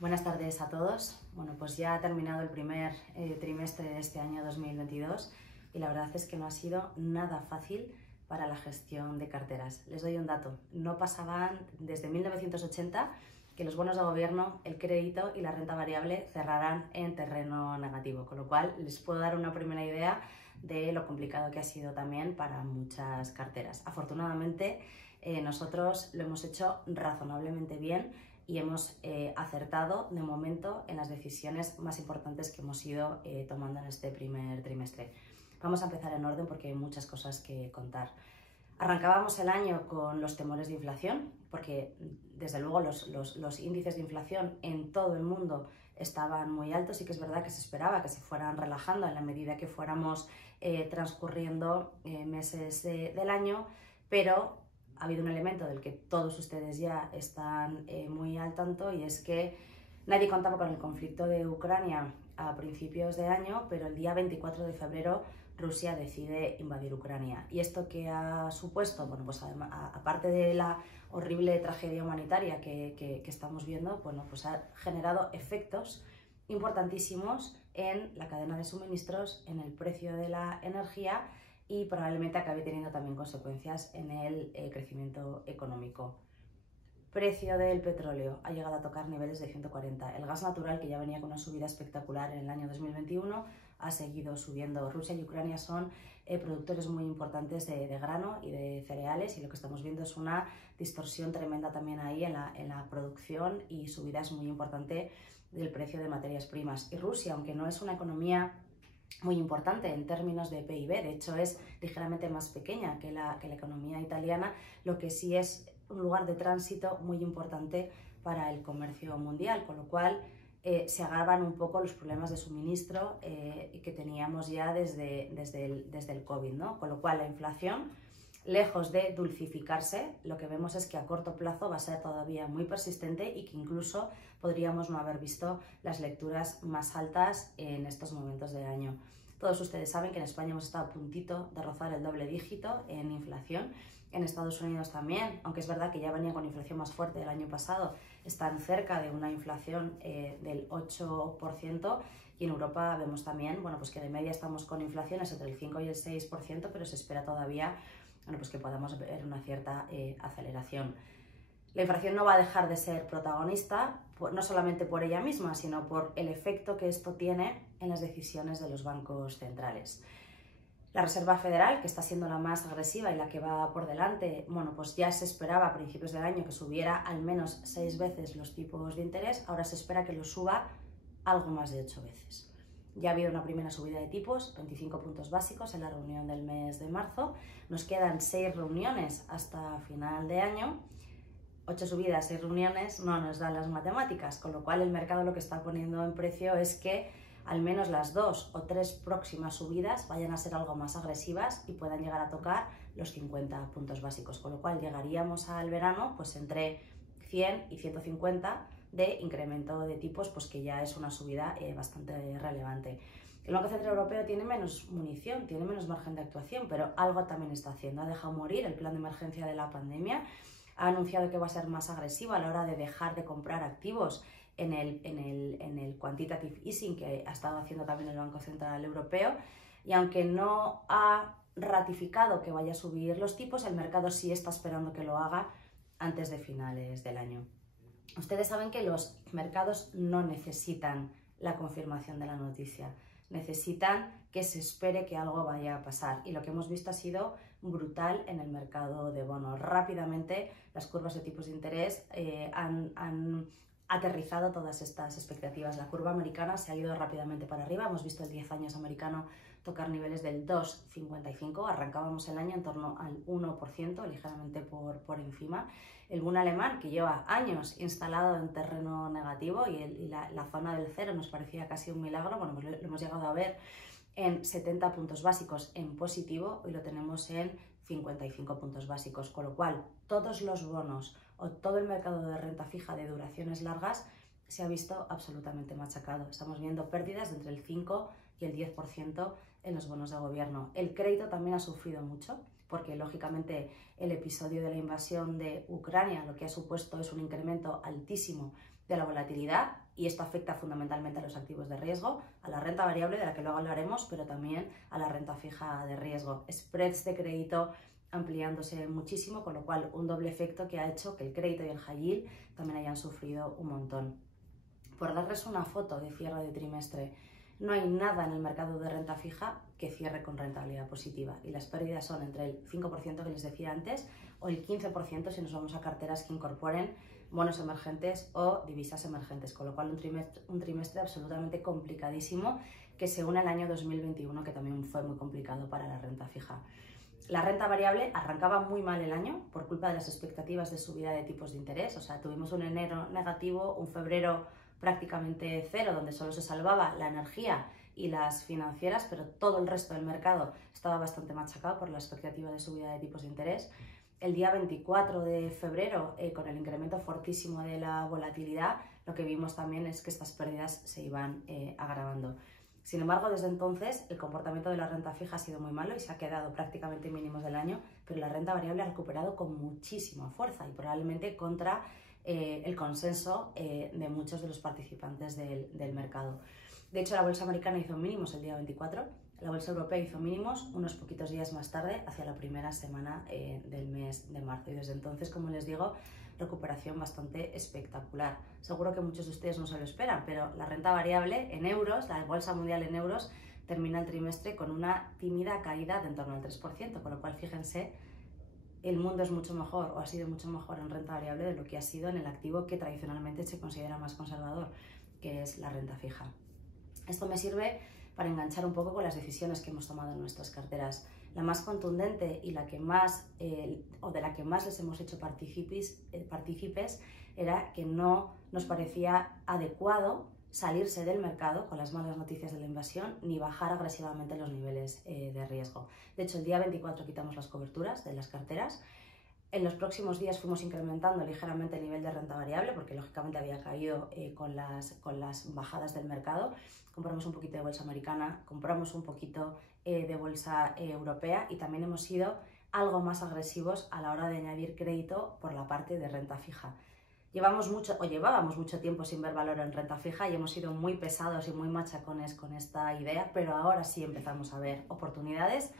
Buenas tardes a todos. Bueno, pues ya ha terminado el primer trimestre de este año 2022 y la verdad es que no ha sido nada fácil para la gestión de carteras. Les doy un dato. No pasaban desde 1980 que los bonos de gobierno, el crédito y la renta variable cerraran en terreno negativo, con lo cual les puedo dar una primera idea de lo complicado que ha sido también para muchas carteras. Afortunadamente, nosotros lo hemos hecho razonablemente bien y hemos acertado de momento en las decisiones más importantes que hemos ido tomando en este primer trimestre. Vamos a empezar en orden porque hay muchas cosas que contar. Arrancábamos el año con los temores de inflación, porque desde luego los índices de inflación en todo el mundo estaban muy altos y que es verdad que se esperaba que se fueran relajando en la medida que fuéramos transcurriendo meses del año, pero ha habido un elemento del que todos ustedes ya están muy al tanto y es que nadie contaba con el conflicto de Ucrania a principios de año, pero el día 24 de febrero Rusia decide invadir Ucrania. ¿Y esto qué ha supuesto? Bueno, pues además, aparte de la horrible tragedia humanitaria que estamos viendo, bueno, pues ha generado efectos importantísimos en la cadena de suministros, en el precio de la energía y probablemente acabe teniendo también consecuencias en el crecimiento económico. Precio del petróleo ha llegado a tocar niveles de 140. El gas natural, que ya venía con una subida espectacular en el año 2021, ha seguido subiendo. Rusia y Ucrania son productores muy importantes de grano y de cereales y lo que estamos viendo es una distorsión tremenda también ahí en la producción y subidas muy importantes del precio de materias primas. Y Rusia, aunque no es una economía muy importante en términos de PIB, de hecho es ligeramente más pequeña que la economía italiana, lo que sí es un lugar de tránsito muy importante para el comercio mundial, con lo cual se agravan un poco los problemas de suministro que teníamos ya desde el COVID, ¿no? Con lo cual la inflación, lejos de dulcificarse, lo que vemos es que a corto plazo va a ser todavía muy persistente y que incluso podríamos no haber visto las lecturas más altas en estos momentos del año. Todos ustedes saben que en España hemos estado a puntito de rozar el doble dígito en inflación. En Estados Unidos también, aunque es verdad que ya venía con inflación más fuerte el año pasado, están cerca de una inflación del 8%, y en Europa vemos también, bueno, pues que de media estamos con inflaciones entre el 5 y el 6%, pero se espera todavía, bueno, pues que podamos ver una cierta aceleración. La inflación no va a dejar de ser protagonista, no solamente por ella misma, sino por el efecto que esto tiene en las decisiones de los bancos centrales. La Reserva Federal, que está siendo la más agresiva y la que va por delante, bueno, pues ya se esperaba a principios del año que subiera al menos 6 veces los tipos de interés, ahora se espera que los suba algo más de 8 veces. Ya ha habido una primera subida de tipos, 25 puntos básicos en la reunión del mes de marzo, nos quedan 6 reuniones hasta final de año, 8 subidas, 6 reuniones no nos dan las matemáticas, con lo cual el mercado lo que está poniendo en precio es que al menos las 2 o 3 próximas subidas vayan a ser algo más agresivas y puedan llegar a tocar los 50 puntos básicos, con lo cual llegaríamos al verano pues entre 100 y 150 de incremento de tipos, pues que ya es una subida bastante relevante. El Banco Central Europeo tiene menos munición, tiene menos margen de actuación, pero algo también está haciendo. Ha dejado morir el plan de emergencia de la pandemia, ha anunciado que va a ser más agresivo a la hora de dejar de comprar activos en el quantitative easing que ha estado haciendo también el Banco Central Europeo, y aunque no ha ratificado que vaya a subir los tipos, el mercado sí está esperando que lo haga antes de finales del año. Ustedes saben que los mercados no necesitan la confirmación de la noticia, necesitan que se espere que algo vaya a pasar, y lo que hemos visto ha sido brutal en el mercado de bonos. Rápidamente las curvas de tipos de interés han aterrizado todas estas expectativas. La curva americana se ha ido rápidamente para arriba, hemos visto el 10 años americano tocar niveles del 2,55, arrancábamos el año en torno al 1%, ligeramente por encima. El boom alemán, que lleva años instalado en terreno negativo y la zona del cero nos parecía casi un milagro, bueno, pues lo hemos llegado a ver en 70 puntos básicos en positivo, hoy lo tenemos en 55 puntos básicos, con lo cual todos los bonos o todo el mercado de renta fija de duraciones largas se ha visto absolutamente machacado. Estamos viendo pérdidas de entre el 5 y el 10% en los bonos de gobierno. El crédito también ha sufrido mucho, porque lógicamente el episodio de la invasión de Ucrania lo que ha supuesto es un incremento altísimo de la volatilidad, y esto afecta fundamentalmente a los activos de riesgo, a la renta variable, de la que luego hablaremos, pero también a la renta fija de riesgo. Spreads de crédito ampliándose muchísimo, con lo cual un doble efecto que ha hecho que el crédito y el high yield también hayan sufrido un montón. Por darles una foto de cierre de trimestre, no hay nada en el mercado de renta fija que cierre con rentabilidad positiva, y las pérdidas son entre el 5% que les decía antes o el 15% si nos vamos a carteras que incorporen bonos emergentes o divisas emergentes, con lo cual un trimestre absolutamente complicadísimo que se une al año 2021, que también fue muy complicado para la renta fija. La renta variable arrancaba muy mal el año por culpa de las expectativas de subida de tipos de interés, o sea, tuvimos un enero negativo, un febrero prácticamente cero, donde solo se salvaba la energía y las financieras, pero todo el resto del mercado estaba bastante machacado por la expectativa de subida de tipos de interés. El día 24 de febrero, con el incremento fortísimo de la volatilidad, lo que vimos también es que estas pérdidas se iban agravando. Sin embargo, desde entonces el comportamiento de la renta fija ha sido muy malo y se ha quedado prácticamente en mínimos del año, pero la renta variable ha recuperado con muchísima fuerza y probablemente contra el consenso de muchos de los participantes del mercado. De hecho, la bolsa americana hizo mínimos el día 24, la bolsa europea hizo mínimos unos poquitos días más tarde, hacia la primera semana del mes de marzo, y desde entonces, como les digo, recuperación bastante espectacular. Seguro que muchos de ustedes no se lo esperan, pero la renta variable en euros, la bolsa mundial en euros, termina el trimestre con una tímida caída de en torno al 3%, con lo cual fíjense, el mundo es mucho mejor o ha sido mucho mejor en renta variable de lo que ha sido en el activo que tradicionalmente se considera más conservador, que es la renta fija. Esto me sirve para enganchar un poco con las decisiones que hemos tomado en nuestras carteras. La más contundente y la que más, o de la que más les hemos hecho partícipes era que no nos parecía adecuado salirse del mercado con las malas noticias de la invasión ni bajar agresivamente los niveles de riesgo. De hecho, el día 24 quitamos las coberturas de las carteras. En los próximos días fuimos incrementando ligeramente el nivel de renta variable porque lógicamente había caído con las bajadas del mercado. Compramos un poquito de bolsa americana, compramos un poquito de bolsa europea y también hemos sido algo más agresivos a la hora de añadir crédito por la parte de renta fija. Llevábamos mucho tiempo sin ver valor en renta fija y hemos sido muy pesados y muy machacones con esta idea, pero ahora sí empezamos a ver oportunidades,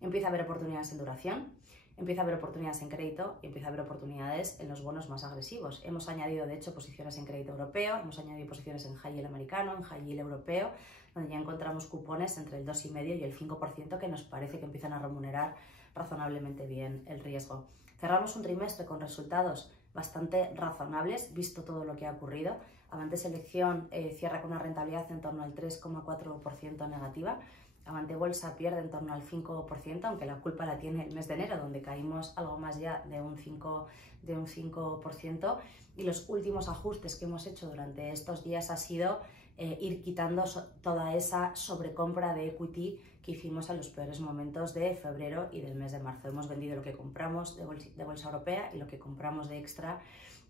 empieza a haber oportunidades en duración, empieza a haber oportunidades en crédito y empieza a haber oportunidades en los bonos más agresivos. Hemos añadido, de hecho, posiciones en crédito europeo, hemos añadido posiciones en high yield americano, en high yield europeo, donde ya encontramos cupones entre el 2,5% y el 5% que nos parece que empiezan a remunerar razonablemente bien el riesgo. Cerramos un trimestre con resultados bastante razonables, visto todo lo que ha ocurrido. Avante Selección cierra con una rentabilidad en torno al 3,4% negativa. Avante Bolsa pierde en torno al 5%, aunque la culpa la tiene el mes de enero, donde caímos algo más ya de un 5%. Y los últimos ajustes que hemos hecho durante estos días ha sido ir quitando toda esa sobrecompra de equity que hicimos en los peores momentos de febrero y del mes de marzo. Hemos vendido lo que compramos de bolsa europea y lo que compramos de extra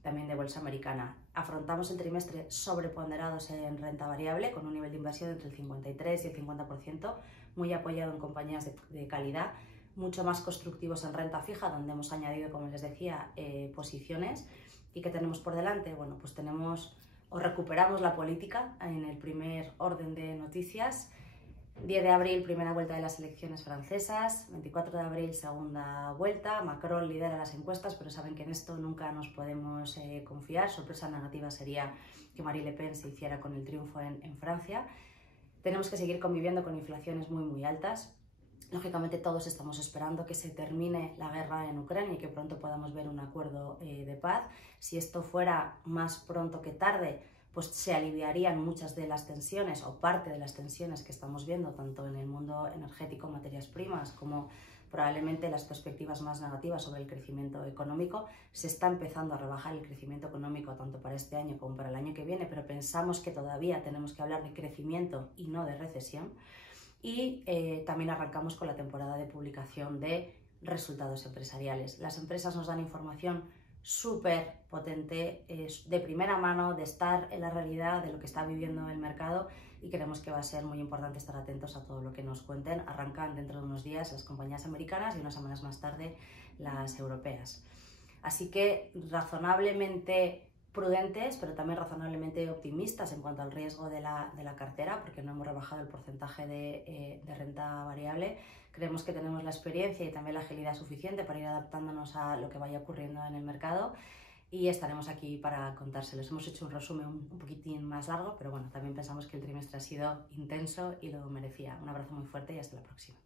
también de bolsa americana. Afrontamos el trimestre sobreponderados en renta variable con un nivel de inversión entre el 53 y el 50%, muy apoyado en compañías de calidad, mucho más constructivos en renta fija, donde hemos añadido, como les decía, posiciones. ¿Y qué tenemos por delante? Bueno, pues recuperamos la política en el primer orden de noticias. 10 de abril, primera vuelta de las elecciones francesas, 24 de abril, segunda vuelta. Macron lidera las encuestas, pero saben que en esto nunca nos podemos confiar. Sorpresa negativa sería que Marine Le Pen se hiciera con el triunfo en Francia. Tenemos que seguir conviviendo con inflaciones muy altas. Lógicamente todos estamos esperando que se termine la guerra en Ucrania y que pronto podamos ver un acuerdo de paz. Si esto fuera más pronto que tarde, pues se aliviarían muchas de las tensiones o parte de las tensiones que estamos viendo tanto en el mundo energético, materias primas, como probablemente las perspectivas más negativas sobre el crecimiento económico. Se está empezando a rebajar el crecimiento económico tanto para este año como para el año que viene, pero pensamos que todavía tenemos que hablar de crecimiento y no de recesión. Y también arrancamos con la temporada de publicación de resultados empresariales. Las empresas nos dan información súper potente, de primera mano, de estar en la realidad de lo que está viviendo el mercado, y creemos que va a ser muy importante estar atentos a todo lo que nos cuenten. Arrancan dentro de unos días las compañías americanas y unas semanas más tarde las europeas. Así que razonablemente prudentes, pero también razonablemente optimistas en cuanto al riesgo de la cartera, porque no hemos rebajado el porcentaje de renta variable. Creemos que tenemos la experiencia y también la agilidad suficiente para ir adaptándonos a lo que vaya ocurriendo en el mercado y estaremos aquí para contárselos. Hemos hecho un resumen un poquitín más largo, pero bueno, también pensamos que el trimestre ha sido intenso y lo merecía. Un abrazo muy fuerte y hasta la próxima.